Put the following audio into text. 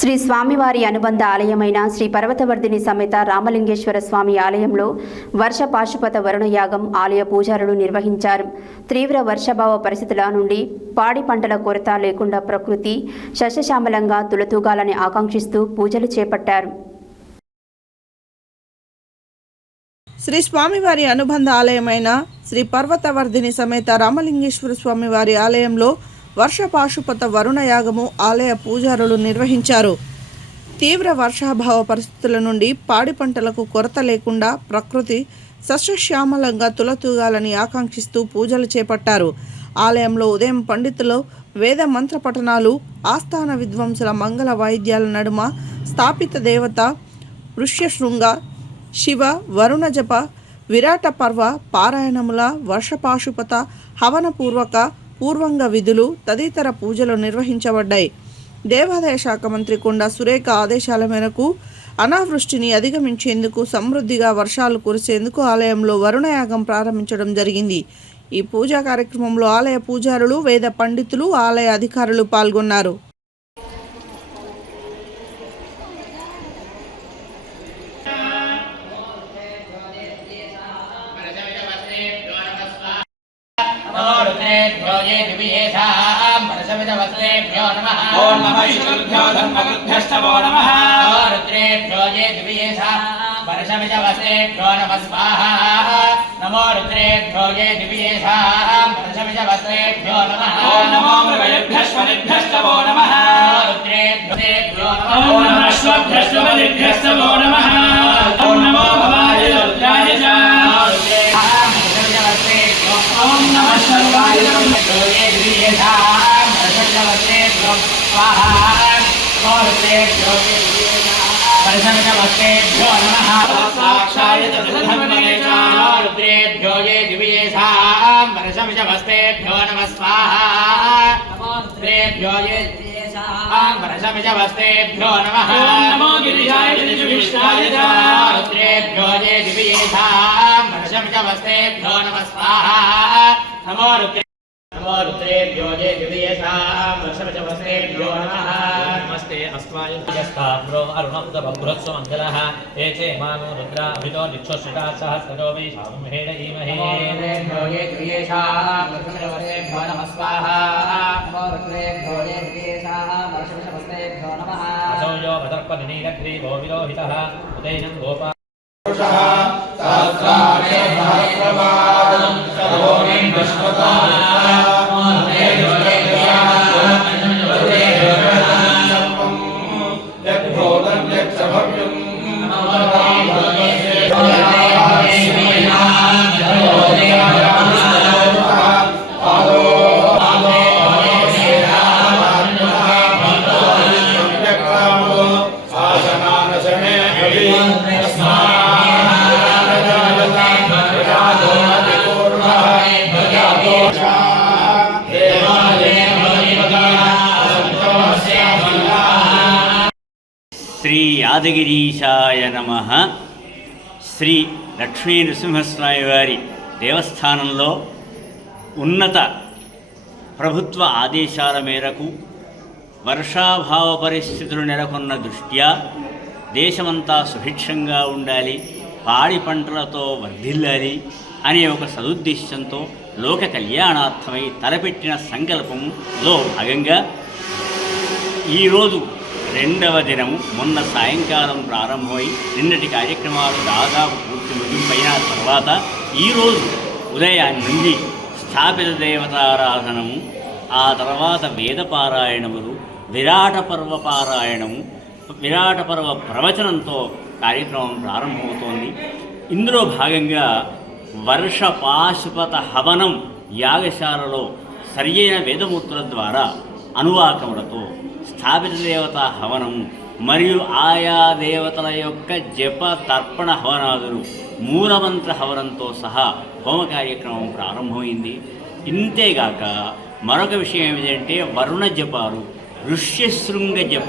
శ్రీ స్వామివారి అనుబంధ ఆలయమైన శ్రీ పర్వతవర్ధిని సమేత రామలింగేశ్వర స్వామి ఆలయంలో వర్ష పాశుపత వరుణ యాగం ఆలయ పూజారులు నిర్వహించారు. తీవ్ర వర్షాభావ పరిస్థితుల నుండి పాడి పంటల కొరత లేకుండా ప్రకృతి సస్యశ్యామలంగా తులతూగాలని ఆకాంక్షిస్తూ పూజలు చేపట్టారు. శ్రీ స్వామివారి అనుబంధ ఆలయమైన శ్రీ పర్వతవర్ధిని సమేత రామలింగేశ్వర స్వామివారి ఆలయంలో వర్ష పాశుపత వరుణ యాగము ఆలయ పూజారులు నిర్వహించారు. తీవ్ర వర్షాభావ పరిస్థితుల నుండి పాడి పంటలకు కొరత లేకుండా ప్రకృతి సస్యశ్యామలంగా తులతూగాలని ఆకాంక్షిస్తూ పూజలు చేపట్టారు. ఆలయంలో ఉదయం పండితులు వేద మంత్ర పఠనాలు, ఆస్థాన విద్వాంసుల మంగళ వాయిద్యాల నడుమ స్థాపిత దేవత ఋష్యశృంగ, శివ, వరుణ జప, విరాట పర్వ పారాయణముల, వర్షపాశుపత హవనపూర్వక పూర్వంగ విధులు తదితర పూజలు నిర్వహించబడ్డాయి. దేవాదాయ శాఖ మంత్రి కొండా సురేఖ ఆదేశాల మేరకు అనావృష్టిని అధిగమించేందుకు సమృద్ధిగా వర్షాలు కురిసేందుకు ఆలయంలో వరుణయాగం ప్రారంభించడం జరిగింది. ఈ పూజా కార్యక్రమంలో ఆలయ పూజారులు, వేద పండితులు, ఆలయ అధికారులు పాల్గొన్నారు. ओम नमः ईश्वरेभ्यो धर्मवृद्धश्चवो नमः रुद्रेभ्यो ये दिव्येषा वर्षमिजवस्तेभ्यो नमः स्वाहा नमो रुद्रेभ्यो ये दिव्येषा वर्षमिजवस्तेभ्यो नमः ओम नमो मृगेभ्यश्वरेभ्यश्चवो नमः रुद्रेभ्यो नमः ओम नमः श्वभ्यश्वरेभ्यश्चवो नमः ओम नमो भवाय रुद्राय च ओम नमः शर्वाय ये दिव्येषा स्वाहा वर्षमिजवस्तेभ्यो नमः साक्षाय रुद्रेभ्यो ये दिव्येषां वर्षमिजवस्तेभ्यो नमः स्वाहा रुद्रेभ्यो ये वर्षमिजवस्तेभ्यो नमः नमो गिरिजाय विष्णाय रुद्रेभ्यो ये दिव्येषां वर्षमिजवस्तेभ्यो नमः स्वाहा नमो रुद्रेभ्यो ये दिव्येषां वर्षमिजवस्तेभ्यो नमः नमस्ते अस्माय यस्ताम्रो अरुणोदबृहत्सु मङ्गलः एचे मानो रुद्रा अभितो दिक्षोषिता सहस्रतो वै शामहेण ईमहे रुद्रेभ्यो ये दिव्येषां वर्षमिजवस्तेभ्यो नमः स्वाहा नमो रुद्रेभ्यो ये दिव्येषां वर्षमिजवस्तेभ्यो नमः असौ यो भदर्पनिनीलग्रीवो विलोहितः उदैनं गोपा सहस्राणे सहस्रपादं सर्वोऽमीं विश्वता శ్రీ యాదగిరీశాయ నమః. శ్రీ లక్ష్మీ నృసింహస్వామి వారి దేవస్థానంలో ఉన్నత ప్రభుత్వ ఆదేశాల మేరకు వర్షాభావ పరిస్థితులు నెలకొన్న దృష్ట్యా దేశమంతా సుభిక్షంగా ఉండాలి, పాడి పంటలతో వర్ధిల్లాలి అనే ఒక సదుద్దేశంతో లోక కళ్యాణార్థమై తలపెట్టిన సంకల్పంలో భాగంగా ఈరోజు రెండవ దినము మొన్న సాయంకాలం ప్రారంభమై నిన్నటి కార్యక్రమాలు దాదాపు పూర్తి ముగింపైన తర్వాత ఈరోజు ఉదయాన్ని నుండి స్థాపిత దేవతారాధనము, ఆ తర్వాత వేదపారాయణములు, విరాట పర్వ పారాయణము, విరాట పర్వ ప్రవచనంతో కార్యక్రమం ప్రారంభమవుతోంది. ఇందులో భాగంగా వర్ష పాశుపత హవనం యాగశాలలో సరియైన వేదమూర్తుల ద్వారా అనువాకములతో స్థాపిత దేవత హవనం మరియు ఆయా దేవతల యొక్క జప తర్పణ హవనాదులు మూలమంత్ర హవనంతో సహా హోమ కార్యక్రమం ప్రారంభమైంది. ఇంతేగాక మరొక విషయం ఏమిటంటే వరుణ జపాలు, ఋష్యశృంగ జపం